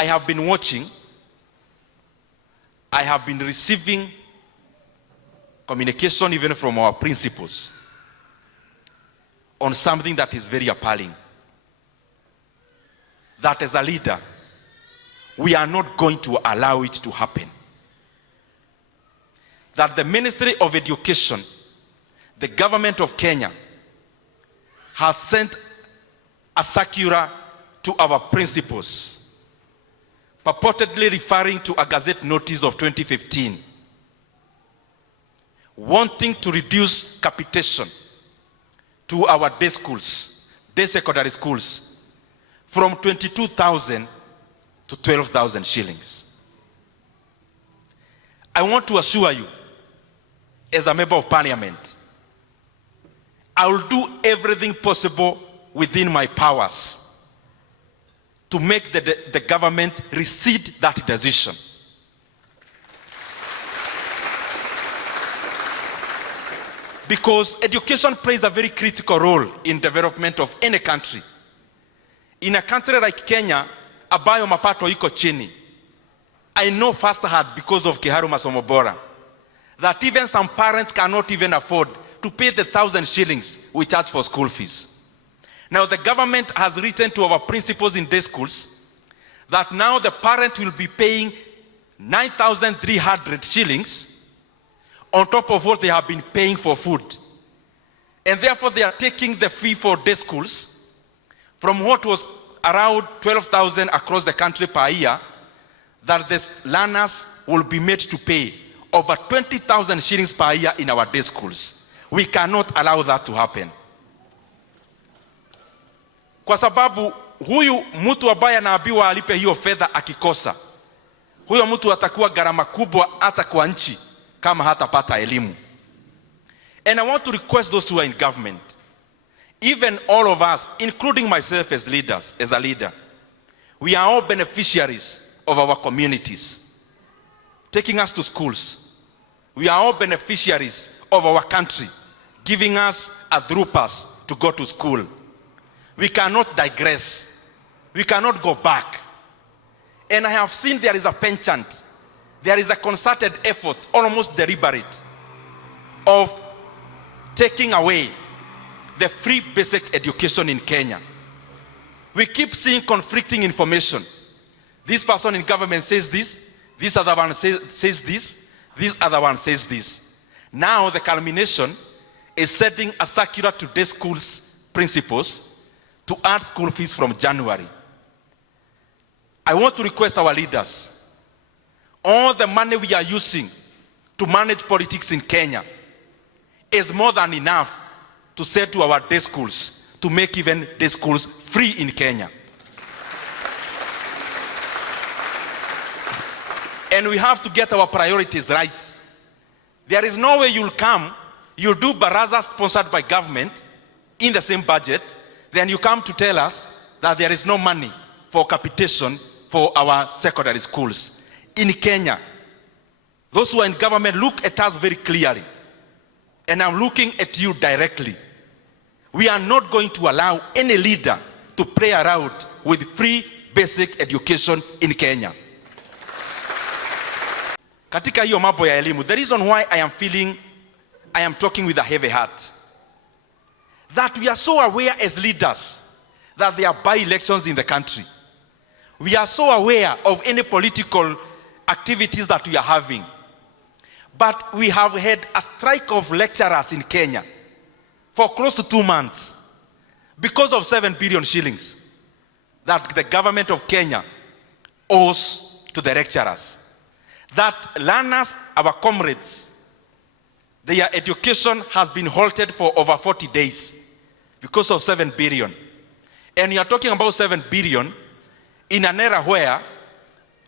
I have been watching, I have been receiving communication even from our principals on something that is very appalling. That as a leader, we are not going to allow it to happen. That the Ministry of Education, the government of Kenya, has sent a circular to our principals, purportedly referring to a Gazette notice of 2015, wanting to reduce capitation to our day schools, day secondary schools, from 22,000 to 12,000 shillings. I want to assure you, as a member of parliament, I will do everything possible within my powers to make the government rescind that decision. Because education plays a very critical role in development of any country. In a country like Kenya, ambayo mapato iko chini, I know firsthand because of Kiharu Masomo Bora that even some parents cannot even afford to pay the 1,000 shillings we charge for school fees. Now the government has written to our principals in day schools that now the parent will be paying 9,300 shillings on top of what they have been paying for food. And therefore they are taking the fee for day schools from what was around 12,000 across the country per year, that the learners will be made to pay over 20,000 shillings per year in our day schools. We cannot allow that to happen. Kwa sababu huyu mtu ambaye anaambiwa alipe hiyo fedha akikosa, huyo mtu atakuwa gharama kubwa hata kwa nchi kama hatapata elimu. And I want to request those who are in government, even all of us, including myself as leaders, as a leader, we are all beneficiaries of our communities, taking us to schools. We are all beneficiaries of our country, giving us a through pass to go to school. We cannot digress. We cannot go back. And I have seen there is a penchant, there is a concerted effort, almost deliberate, of taking away the free basic education in Kenya. We keep seeing conflicting information. This person in government says this other one says this other one says this. Now the culmination is setting a circular to day schools principals to add school fees from January. I want to request our leaders, all the money we are using to manage politics in Kenya is more than enough to say to our day schools to make even day schools free in Kenya. And we have to get our priorities right. There is no way you'll come, you'll do baraza sponsored by government in the same budget, then you come to tell us that there is no money for capitation for our secondary schools. In Kenya, those who are in government, look at us very clearly. And I'm looking at you directly. We are not going to allow any leader to play around with free basic education in Kenya. Katika hiyo mambo ya elimu, the reason why I am talking with a heavy heart, that we are so aware as leaders that there are by-elections in the country. We are so aware of any political activities that we are having. But we have had a strike of lecturers in Kenya for close to 2 months because of 7 billion shillings that the government of Kenya owes to the lecturers. That learners, our comrades, their education has been halted for over 40 days because of 7 billion. And you are talking about 7 billion in an era where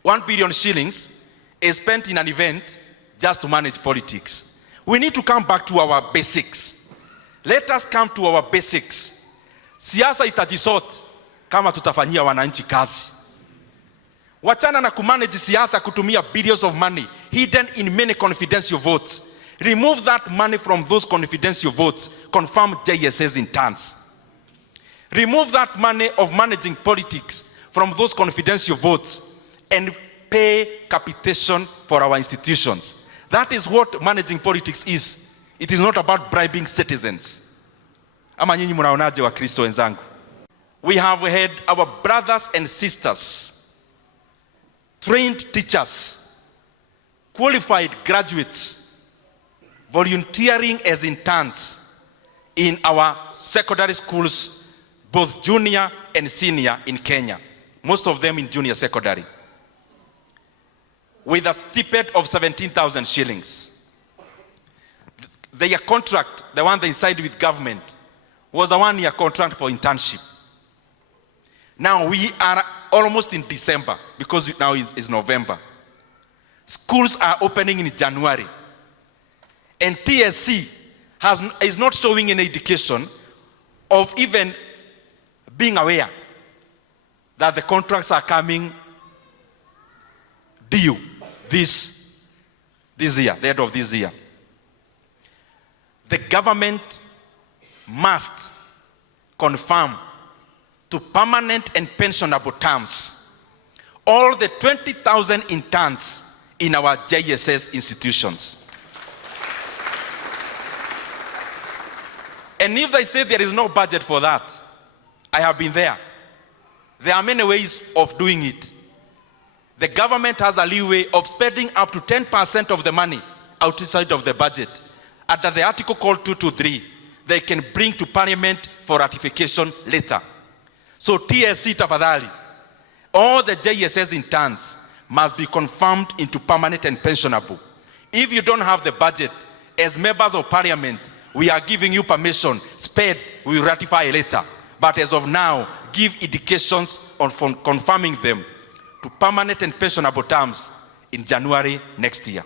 1 billion shillings is spent in an event just to manage politics. We need to come back to our basics. Let us come to our basics. Siasa itajisort kama tutafanyia wananchi kazi. Wachana na kumanage siasa kutumia billions of money hidden in many confidential votes. Remove that money from those confidential votes. Confirm JSS in turns. Remove that money of managing politics from those confidential votes and pay capitation for our institutions. That is what managing politics is. It is not about bribing citizens. Ama nyinyi mnaonaje wa Kristo wenzangu? We have had our brothers and sisters, trained teachers, qualified graduates, volunteering as interns in our secondary schools, both junior and senior in Kenya, most of them in junior secondary, with a stipend of 17,000 shillings. Their contract, the one they signed with government, was a one-year contract for internship. Now we are almost in December, because now it's November. Schools are opening in January. And TSC is not showing any indication of even being aware that the contracts are coming due this year, the end of this year. The government must confirm to permanent and pensionable terms all the 20,000 interns in our JSS institutions. And if they say there is no budget for that, I have been there. There are many ways of doing it. The government has a leeway of spending up to 10% of the money outside of the budget. Under the article called 223, they can bring to Parliament for ratification later. So TSC tafadhali, all the JSS interns must be confirmed into permanent and pensionable. If you don't have the budget, as members of Parliament, we are giving you permission, sped, we will ratify later. But as of now, give indications on confirming them to permanent and pensionable terms in January next year.